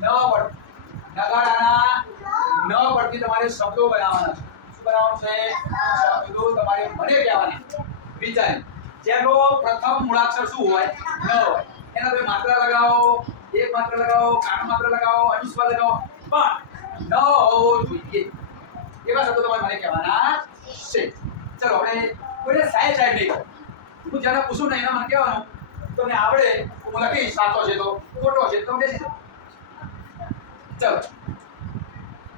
નગાડાના ન પરથી તમારે શબ્દો બનાવવાના છે. શું બનાવવાનું છે? શબ્દો તમારે મને કહેવાના. વિચારી જેનો પ્રથમ મૂળાક્ષર શું હોય? ન હોય. એના તમે માત્રા લગાવો, એક માત્ર લગાવો, કાનો માત્ર લગાવો, અનુસ્વાર લગાવો, પણ ન હોવો જોઈએ એવા શબ્દો તમારે મને કહેવાના છે. ચલો આપણે કોઈને સાહેબ સાહેબ નહીં કહો. હું જ્યારે પૂછું ને એના મને કહેવાનું તમને આવડે હું લખીશ, સાચો છે તો ખોટો છે તો બેસી જાઓ. ચલો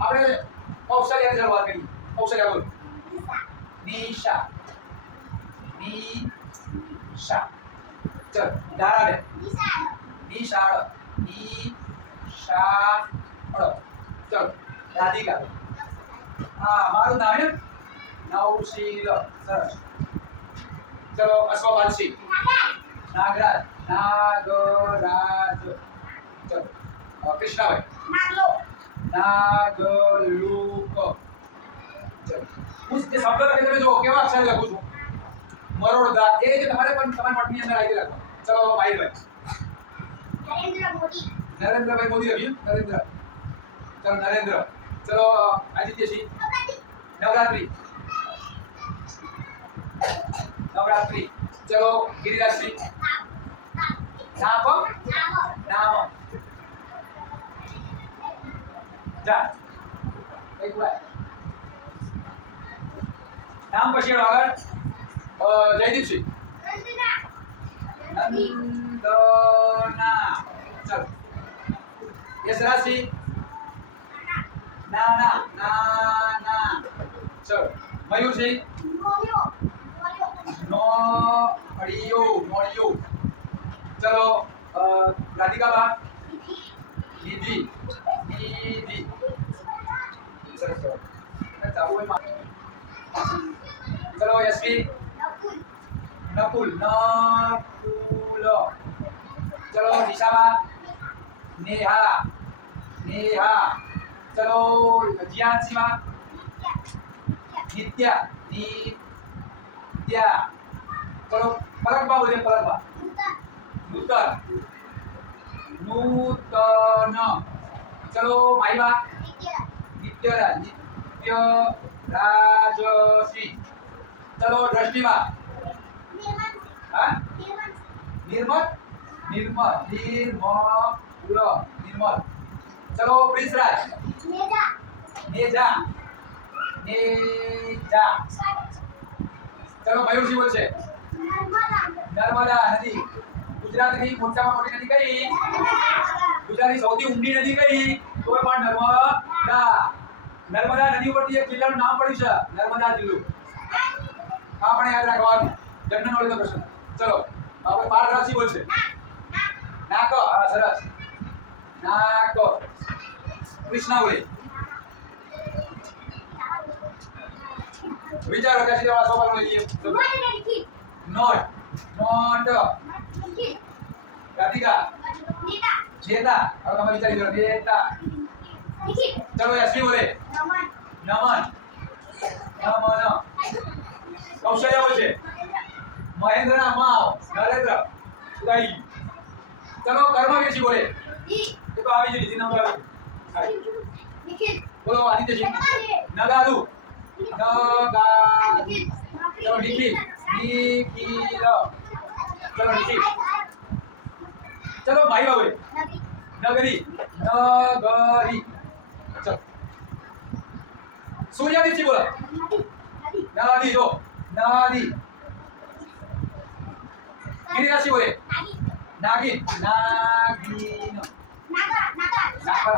આપણે કૌશલ્યની શરૂઆત કરીએ. કૌશલ્ય બોલો. નિશા. નિશા. ચલો ધારાબેન. નિશાળ. નિશાળ. ચલો રાધિકા. હા મારું નામ એમ નવશીલ. સરસ. ચલો અશ્વવાંશી. નાગરાજ. નાગરાજ. ચલો કૃષ્ણાભાઈ. નાગલુક. ચલો હું જે શબ્દ લખી તમે જો કેવા અક્ષર લખું છું. મરોડદા એ રીતે તમારે પણ તમારી પટની અંદર આવી લખો. ચલો માહિરભાઈ. નરેન્દ્રભાઈ મોદી લખ્યું. નરેન્દ્ર. ચલો નરેન્દ્ર. ચલો આદિત્યસિંહ. નવરાત્રી. નવરાત્રી. ચલો ગિરિરાજસિંહ. નામ. નામ. જા એક વાર નામ પછી આગળ જયદીપસિંહ. નંદના. ચલો યશરાજસિંહ. નાના. નાના. ચલો મયુરસિંહ. નોળિયો. નોળિયો. ચલો રાધિકાબા. નિધિ. નિધિ. સરસ. ચલો યશવી. નકુલ. નકુલ. ચલો નિશાબા. નેહા. નેહા. ચલો જીયાનસીબા. નિત્યા. નિત્યા. ચલો પલકબા બોલે. પલકબા. નૂતન. નૂતન. ચલો માહિબા. નિત્યરાજ. નિત્યરાજસિંહ. ચલો દ્રષ્ટિબા. હા નિર્મલ. નિર્મલ. નિર્મલ. નિર્મલ. ચલો પ્રિન્સરાજ. નેજા. નેજા. ચલો મયુરસિંહ બોલશે. નર્મદા નદી. ગુજરાતની મોટામાં મોટી નદી કઈ? ગુજરાતની સૌથી ઊંડી નદી કઈ? તો પણ નર્મદા. નર્મદા નદી ઉપરથી એક જિલ્લાનું નામ પડ્યું છે. નર્મદા જિલ્લો. આ પણ યાદ રાખવાનું. જનરલ નોલેજનો પ્રશ્ન. ચલો આપણે પારદર્શી બોલશે. નાક. હા સરસ. નાક. કૃષ્ણા બોલે. વિચારો કે સીધા સવાલ લઈએ. નોટ. નોટ. રાધિકા. નેતા. હવે તમે વિચારી લો. નેતા. ચલો યશવી બોલે. નમન. નમન. કૌશલ્ય બોલશે. મહેન્દ્રના માવ. નરેન્દ્ર. ઉદય. ચલો કર્મવીરજી બોલે. એ તો આવી જ લીધી નંબર આવી. બોલો આદિત્યજી. નગાદુ. નગાદુ. ચલો નિખિલ. નિખિલ. ચલો નિખિલ. ચલો ભાઈ બોલે. નગરી. નગરી. ચલો સૂર્યાદિત્ય બોલો. નદી. જો નદી. ગિરિરાજ બોલે. નાગિન. નાગિન. નાગર.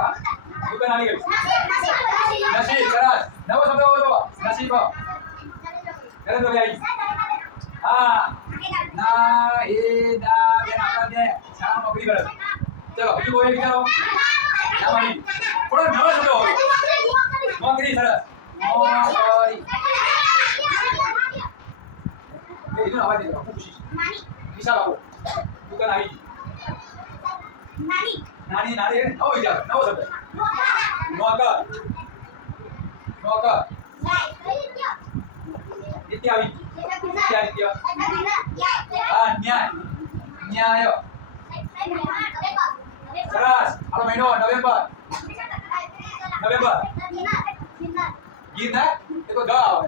દુકાન આવી ગઈ. નસીબ. સરસ. નવો શબ્દ બોલો. નસીબ. નરેન્દ્રભાઈ. હા ના એ ના બે આપણા બે શાળા નોકરી કરે. ચલો બીજું કોઈ વિચારો. ના માની થોડો નવો શબ્દ હોય. નોકરી. સરસ. નોકરી. એ જો આવાજ દે. ખૂબ ખુશી. વિશાલ આવો. દુકાન આવી ગઈ. નાની. નાની. નાની. નવો વિચાર. નવો શબ્દ. નોકર. નોકર. નિત્ય આવી. નિત્ય. નિત્ય. હા ન્યાય. ન્યાય. સરસ. હાલો મહિનો નવેમ્બર ગિરનાર એ તો ગ આવે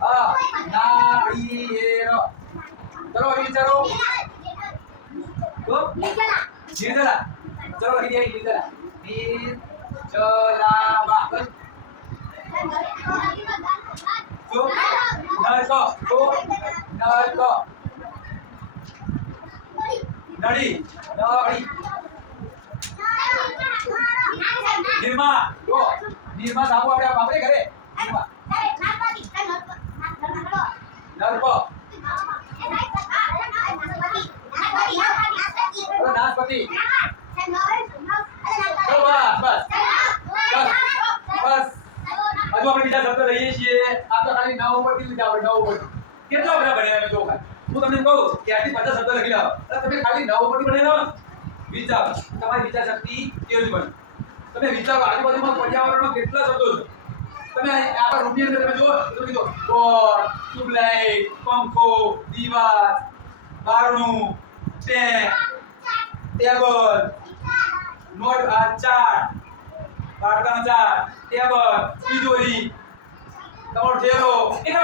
હા નાળિયેર ચલો હવે વિચારો નિર્જલા ચલો લખી દઈએ નિર્જલા નિર્જલાબા તો નરક તો નરક નડી નડી નિર્મા જો નિર્મા સાબુ આપણે વાપરે ઘરે નિર્મા નરપ નાશપતિ ચલો બસ હજુ આપણે બીજા શબ્દ લઈએ છીએ આ તો ખાલી 9 ઉપરથી લીધા આપણે 9 ઉપર કેટલા બધા બન્યા જો હું તમને કહું કે આથી 50 શબ્દ લખી લાવો તમે ખાલી 9 ઉપરથી બનેલો વિચાર તમારી વિચાર શક્તિ કેવી બને તમે વિચારો આજુબાજુમાં પર્યાવરણમાં કેટલા શબ્દો છે તમે આપણા રૂમની અંદર તમે જુઓ તો કીધો બોર્ડ ટ્યુબલાઇટ પંખો દીવાલ બારણું ટેબલ નોટ ચાર્ટ બાળકાનો ચાર્ટ ટેબલ તિજોરી તમારો ઠેલો એક